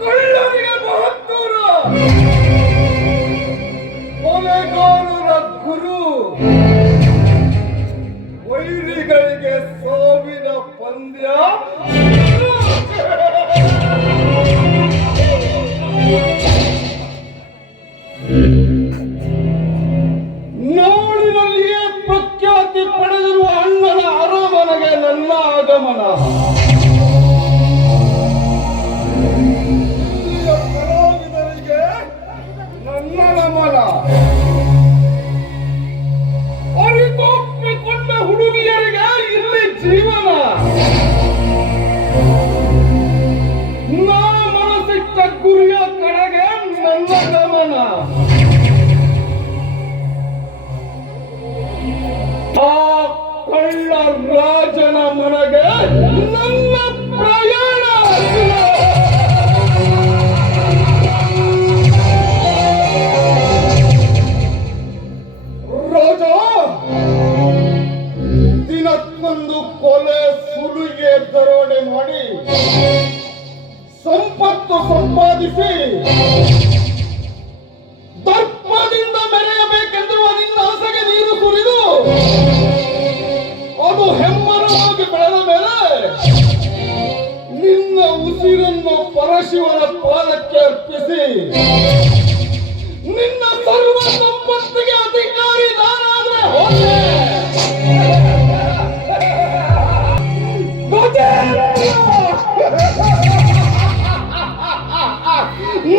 ಕಳ್ಳರಿಗೆ ಬಹದ್ದೂರ, ಕೊಲೆಗಾರರ ಗುರು, ವೈರಿಗಳಿಗೆ ಸಾವಿನ ಪಂದ್ಯ. ನಾಡಿನಲ್ಲಿಯೇ ಪ್ರಖ್ಯಾತಿ ಪಡೆದಿರುವ ಅಣ್ಣನ ಅರಮನೆಗೆ ನನ್ನ ಆಗಮನ. ಇಲ್ಲಿಯ ಕಲಾವಿದರಿಗೆ ನನ್ನ ನಮನ. ಅರಿತೊಪ್ಪಿಕೊಂಡ ಹುಡುಗಿಯರಿಗೆ ಇಲ್ಲಿ ಜೀವನ. ನಾ ಮನಸ್ಸಿಟ್ಟ ಗುರಿಯ ಕಡೆಗೆ ನನ್ನ ಗಮನ. ಆ ಕಳ್ಳ ರಾಜನ ಮನೆಗೆ ನನ್ನ ಪ್ರಯಾಣ. ರಾಜ ದಿನಕ್ಕೊಂದು ಕೊಲೆ, ಸುಲಿಗೆ, ದರೋಡೆ ಮಾಡಿ ಸಂಪತ್ತು ಸಂಪಾದಿಸಿ ದರ್ಪದಿಂದ ಮೆರೆಯಬೇಕೆಂದಿರುವ ನಿನ್ನ ಆಸೆಗೆ ನೀರು ಸುರಿದು ಅದು ಹೆಮ್ಮರವಾಗಿ ಬೆಳೆದ ಮೇಲೆ ನಿನ್ನ ಉಸಿರನ್ನು ಪರಶಿವನ ಪಾದಕ್ಕೆ ಅರ್ಪಿಸಿ ನಿನ್ನ ಸರ್ವ ಸಂಪತ್ತಿಗೆ ಅಧಿಕಾರಿ ನಾನಾದ್ರೆ ಹೋದೆ.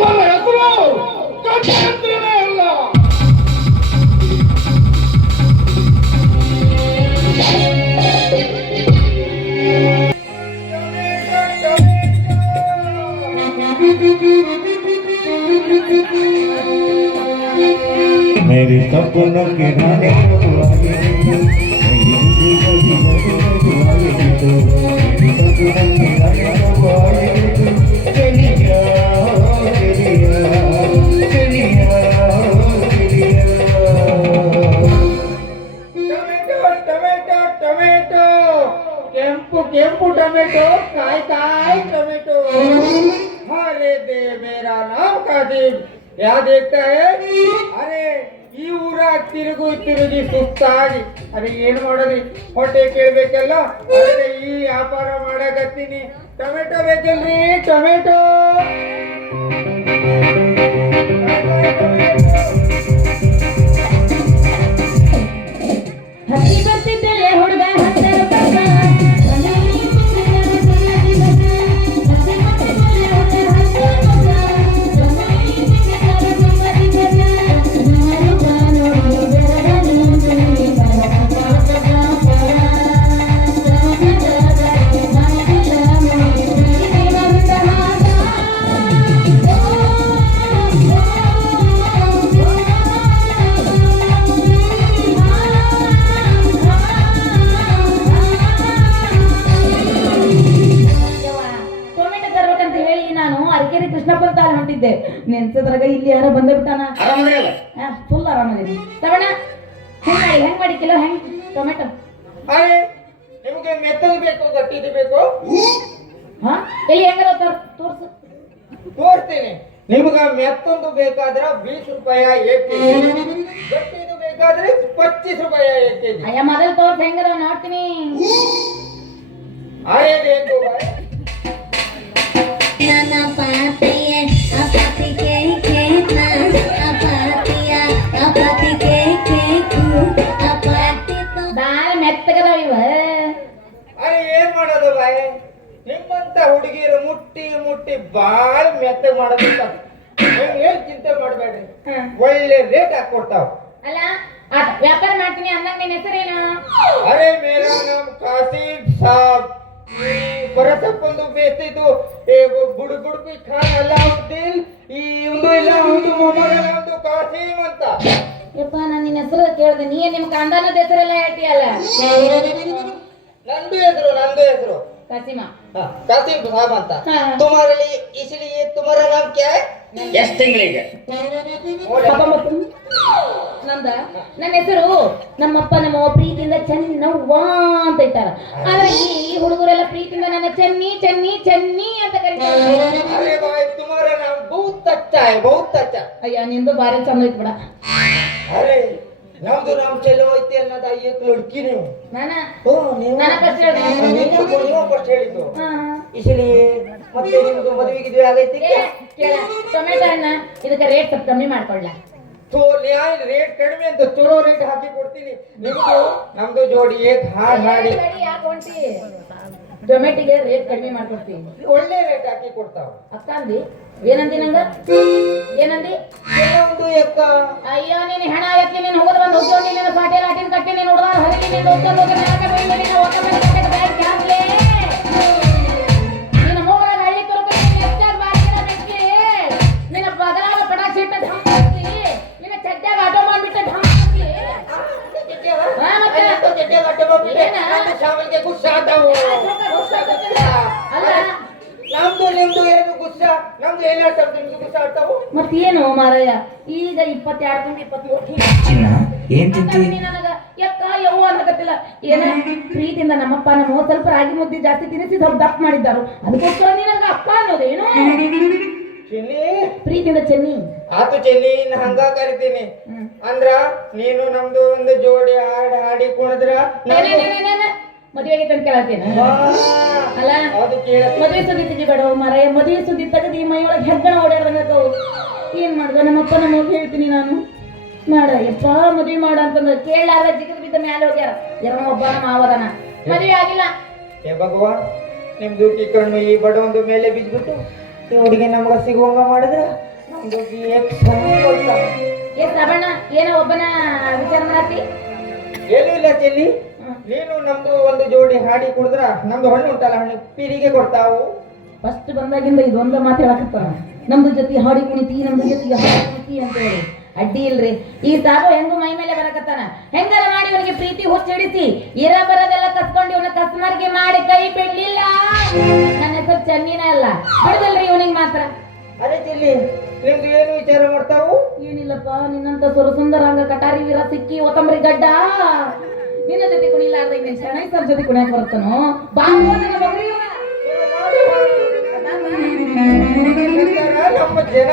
ನನ್ನ ಹೆಸರು ಗಜೇಂದ್ರನೇ ಅಲ್ಲ. मेरे सपनों के गाने ಕೆಂಪು ಟೊಮೆಟೊ, ಕಾಯ್ ಕಾಯ್ ಟೊಮೆಟೊ. अरे दे मेरा नाम कादिम. क्या देखता है? अरे ಈ ಊರಾಗ ತಿರುಗಿ ಸುಸ್ತಾಗಿ ಅರೆ ಏನ್ ಮಾಡೋದ್ರಿ, ಹೊಟ್ಟೆ ಕೇಳ್ಬೇಕಲ್ಲ, ಅದೇ ಈ ವ್ಯಾಪಾರ ಮಾಡಕತ್ತೀನಿ. ಟೊಮೆಟೊ ಬೇಕಲ್ರಿ? ಟೊಮೆಟೊ ಹತ್ತಿ ಬರ್ತಿದ್ದಲೆ ಹುಡುಗ ಹತ್ತರ ನೆನ್ಸದ್ರಾಗ ಇಲ್ಲಿ ಯಾರ ಬಂದ್ಬಿಟ್ಟಾನ. ಫುಲ್ ಆರಾಮದಿನಿ. ತವಣ ಹೆಂಗ್ ಮಾಡಿ ಕಿಲೋ ಹೆಂಗ್ ಟೊಮೆಟೊ? ಅರೆ ನಿಮಗೆ ಮೆತ್ತದು ಬೇಕು ಗಟ್ಟಿದು ಬೇಕು? ಹಾ ಎಲ್ಲಿ ಹೆಂಗಾರ ತೋರ್ಸು. ತೋರ್ತೀನಿ. ನಿಮ್ಗ ಮೆತ್ತೊಂದು ಬೇಕಾದ್ರೆ 20 ರೂಪಾಯಿ 1 ಕೆಜಿ, ಗಟ್ಟಿದು ಬೇಕಾದ್ರೆ 25 ರೂಪಾಯಿ 1 ಕೆಜಿ. ಅಯ್ಯ ಮೊದಲು ತೋರ್ಸ್ ಹೆಂಗಾರ ನೋಡ್ತೀನಿ. ಅರೆ ಬೇಕು ಮೆತ್ತಗದಾವ ಇವ. ಅರೆ ಏನ್ ಮಾಡೋದು ಬಾಯ್, ನಿಮ್ಮಂತ ಹುಡುಗಿಯರು ಮುಟ್ಟಿ ಮುಟ್ಟಿ ಬಾಳ ಮೆತ್ತಗೆ ಮಾಡೋದು. ಏನ್ ಚಿಂತೆ ಮಾಡಬೇಡ್ರಿ, ಒಳ್ಳೆ ರೇಟ್ ಹಾಕೊಡ್ತಾವ. ಅಲ್ಲ ವ್ಯಾಪಾರ ಮಾಡ್ತೀನಿ ಅಂದಂಗ ನಿನ್ನ ಹೆಸರೇನು? ಅರೆ ಮೇರಾ ನಾಮ್ ಕಾಸಿಂ ಸಾಬ್. ಬರಸಪ್ಪಂದು ಬೇಸ್ತಿದ್ದು ಬುಡುಬುಡುಕಿ ಖಾನ್ ಅಲ್ಲಾವುದ್ದೀನ್. ಈ ಒಂದು ಇಲ್ಲ ಒಂದು ಮೊಹಮ್ಮದ್ ಒಂದು ಕಾಸಿಂ ಅಂತ. ಯಪ್ಪ ನಾನು ನಿನ್ನ ಹೆಸರು ಕೇಳಿದೆ, ನೀ ನಿಮ್ ಕಾಂದಾನದ ಹೆಸರೆಲ್ಲ ಹೇಳ್ತೀಯಲ್ಲ. ನಂದು ಹೆಸರು ಕಾಸಿಮಾ. ಕಾಸಿಂ ಸಾಬ್ ಅಂತ. तुम्हारे लिए इसलिए तुम्हारा नाम क्या है? ಎಷ್ಟು ತಿಂಗಳಿಗೆ ನಂದ ನನ್ನ ಹೆಸರು ನಮ್ಮಪ್ಪ ನಮ್ಮವ್ವ ಪ್ರೀತಿಯಿಂದ ಚೆನ್ನವ್ವ ಅಂತ ಇಟ್ಟಾರ. ಆದ್ರೆ ಈ ಹುಡುಗರೆಲ್ಲ ಪ್ರೀತಿಯಿಂದ ನನ್ನ ಚೆನ್ನಿ ಚೆನ್ನಿ ಚೆನ್ನಿ ಅಂತ ಕರೀತಾರೆ. अरे भाई तुम्हारा नाम बहुत अच्छा है, बहुत अच्छा. ಅಯ್ಯ ನಿಂದು ಬಾರಿ ಚಂದ ಐತ್ ಬಿಡ. अरे ನಮ್ದು ನಾಮ್ ಚಲೋ ಐತಿ ಅನ್ನೋದ ಏಕ್ ಲಡ್ಕಿ ನೀವು. ನಾನ ಓ ನೀವು ನಾನ ಫಸ್ಟ್ ಹೇಳಿದೆ. ನೀವು ಫಸ್ಟ್ ಹೇಳಿದ್ದು. ಇಸಲಿ ಮತ್ತೆ ನಿಮ್ದು ಮದುವೆಗಿದ್ವಿ ಆಗೈತಿ. ಕೇಳ ಟೊಮೆಟೊ ಹಣ್ಣ ಇದಕ್ಕೆ ರೇಟ್ ಸ್ವಲ್ಪ ಕಮ್ಮಿ ಮಾಡ್ಕೊಳ್ಳ. तो ನ್ಯಾಯ ರೇಟ್ ಕಡಿಮೆ ಅಂತ ಚಲೋ ರೇಟ್ ಹಾಕಿ ಕೊಡ್ತೀನಿ. ನಿಮ್ದು ನಮ್ದು ಜೋಡಿ ಏಕ್ ಹಾಡ್ ಹಾಡಿ ಟೊಮೆಟಿಗೆ ರೇಟ್ ಕಡಿಮೆ ಮಾಡ್ಕೊಡ್ತೀವಿ. ಒಳ್ಳೆ ರೇಟ್ ಹಾಕಿ ಕೊಡ್ತಾವ. ಅಕ್ಕ ಅಂದಿ ಏನಂದಿ ನಂಗ ಏನಂದಿ? ಏನೊಂದು ಎಕ್ಕ ಅಯ್ಯೋ ನೀನು ಹೆಣ ಎತ್ತಿ ನೀನು ಹೋಗೋದು ಬಂದು ಹೋಗಿ ನೀನು ಪಾಟೆ ಲಾಟಿನ ಕಟ್ಟಿ ನೀನು ಹುಡುಗ ಹರಿಲಿ ನೀನು ಹೋಗ್ತಾ ಹೋಗಿ ನನಗೆ ಬೈಲಿ ನೀನು ಹೋಗ್ತಾ ಮೇಲೆ ಕಟ್ಟಕ್ಕೆ ಬ್ಯಾಂಕ್ ಹಾಕ್ಲೆ ನೀನು ಮೂಗರ ಹಳ್ಳಿ ತುರುಕು ನೀನು ಎಷ್ಟಾಗ ಬಾರಿನ ಬೆಕ್ಕಿ ನಿನ್ನ ಬಗಲಾಗ ಪಡ ಸಿಟ್ಟ ಢಮ್ ಹಾಕಿ ನಿನ್ನ ಚಡ್ಡಾಗ ಆಟೋ ಮಾಡ್ಬಿಟ್ಟು ಢಮ್ ಹಾಕಿ ಶಾಮಿಗೆ ಗುಸ್ಸ ಆತಾವು. ಅಲ್ಲ ನಮ್ದು ನಿಮ್ದು ಏನು ಗುಸ್ಸ, ನಮ್ದು ಏನ್ ಆಡ್ತಾವ ನಿಮ್ದು ಗುಸ್ಸ ಆಡ್ತಾವು. ಮತ್ತೇನು ಮಾರಾಯ ಈಗ 22 ತುಂಬ 23 ಚಿನ್ನ ಏನ್ ತಿಂತಿ? ನನಗ ಯಕ್ಕ ಯವ್ವ ಅನ್ನಕತ್ತಿಲ್ಲ ಏನ ಪ್ರೀತಿಯಿಂದ ನಮ್ಮಪ್ಪ ನಮ್ಮ ಸ್ವಲ್ಪ ರಾಗಿ ಮುದ್ದೆ ಜಾಸ್ತಿ ತಿನ್ನಿಸಿ ಸ್ವಲ್ಪ ದಪ್ಪ ಮಾಡಿದ್ದಾರು ಅದಕ್ಕೋಸ್ಕರ ನೀನಂಗ ಅಪ್ಪ ಅನ್ನೋದೇನು ಚಿನ್ನಿ ಪ್ರೀತಿಯಿಂದ ಚೆನ್ನಿ ಆತು ಚಿನ್ನಿ ಇನ್ನು ಹಂಗ ಕರಿತೀನಿ. ಅಂದ್ರ ನೀನು ನಮ್ದು ಒಂದು ಜೋಡಿ ಹಾಡಿ ಹಾಡಿ ಕುಣಿದ್ರ ಮದುವೆ ಆಗೈತೆ ಅಂತ ಕೇಳತ್ತೇನ ಅಲ್ಲ ಅದು ಕೇಳ. ಮದುವೆ ಸುದ್ದಿ ತೆಗಿ ಬೇಡ ಮಾರಾಯ ಮದುವೆ ಸುದ್ದಿ ತೆಗದಿ ಮೈಯೊಳಗೆ ಹೆಗ್ಗಣ ಓಡಾಡ್ದಂಗ ಏನ್ ಮಾಡ್ದ ನಮ್ಮಪ್ಪ ನಮ್ಮ ಹೇಳ್ತೀನಿ ನಾನು ಮಾಡ ಯಪ್ಪ ಮದುವೆ ಮಾಡ ಅಂತಂದ ಕೇಳಾರ ಜಿಗದ್ ಬಿದ್ದ ಮ್ಯಾಲೆ ಹೋಗ್ಯಾರ ಯಾರೋ ಒಬ್ಬನ ಮಾವದನ ಮದುವೆ ಆಗಿಲ್ಲ. ಏ ಭಗವಾನ್ ನಿಮ್ದು ಈ ಕಣ್ಣು ಈ ಬಡವೊಂದು ಮೇಲೆ ಬಿದ್ಬಿಟ್ಟು ಈ ಹುಡುಗಿ ನಮ್ಗ ಸಿಗುವಂಗ ಮಾಡಿದ್ರ ನಮ್ದು ಏ ಶ್ರವಣ ಏನೋ ಒಬ್ಬನ ವಿಚಾರ ಮಾಡತ್ತಿ ಏನೂ ಇಲ್ಲ ಚೆಲ್ಲಿ. ನೀನು ನಮ್ದು ಒಂದು ಜೋಡಿ ಹಾಡಿ ಕುಡಿದ್ರ ನಮ್ದು ಹಣ್ಣು ಉಂಟಲ್ಲ ಹಣ್ಣು ಪೀರಿಗೆ ಕೊಡ್ತಾವು. ಫಸ್ಟ್ ಬಂದಾಗಿಂದ ಇದೊಂದ ಮಾತು ಹೇಳಕತ್ತಾರ ನಮ್ದು ಜೊತೆ ಹಾಡಿ ಕುಣಿತಿ ನಮ್ದು ಜೊತೆ ಹಾಡಿ ಕುಣಿತಿ ಅಂತ ಹೇಳಿ ಅಡ್ಡಿ ಇಲ್ರಿ. ಈ ಸಾಬು ಹೆಂಗು ಮೈ ಮೇಲೆ ಬರಕತ್ತಾನ ಹೆಂಗಾರ ಮಾಡಿ ಇವನಿಗೆ ಪ್ರೀತಿ ಹುಚ್ಚಿಡಿಸಿ ಇರ ಬರೋದೆಲ್ಲ ಕಸ್ಕೊಂಡು ಇವನ ಕಸ್ಟಮರ್ಗೆ ಮಾಡಿ ಕೈ ಬಿಡ್ಲಿಲ್ಲ ನನ್ನ ಹೆಸರು ಚೆನ್ನಿನ ಅಲ್ಲ ಬಿಡದಲ್ರಿ ಇವನಿಗೆ ಮಾತ್ರ. ಅದೇ ಚೆಲ್ಲಿ ನಿಮ್ದು ಏನು ವಿಚಾರ ಮಾಡ್ತಾವು? ಏನಿಲ್ಲಪ್ಪ ನಿನ್ನಂತ ಸುರಸುಂದರ ಹಂಗ ಕಟಾರಿ ವೀರ ಸಿಕ್ಕಿ ಒತ್ತಂಬರಿ ಗಡ್ಡ ನಿನ್ನ ಜೊತೆ ಕುಣಿಲಾರ್ದ ಇನ್ನ ಶರಣೈ ಸರ್ ಜೊತೆ ಕುಣಿಯಕ್ ಬರ್ತಾನೋ ಬಾಂಬ ನಮ್ಮ ಜನ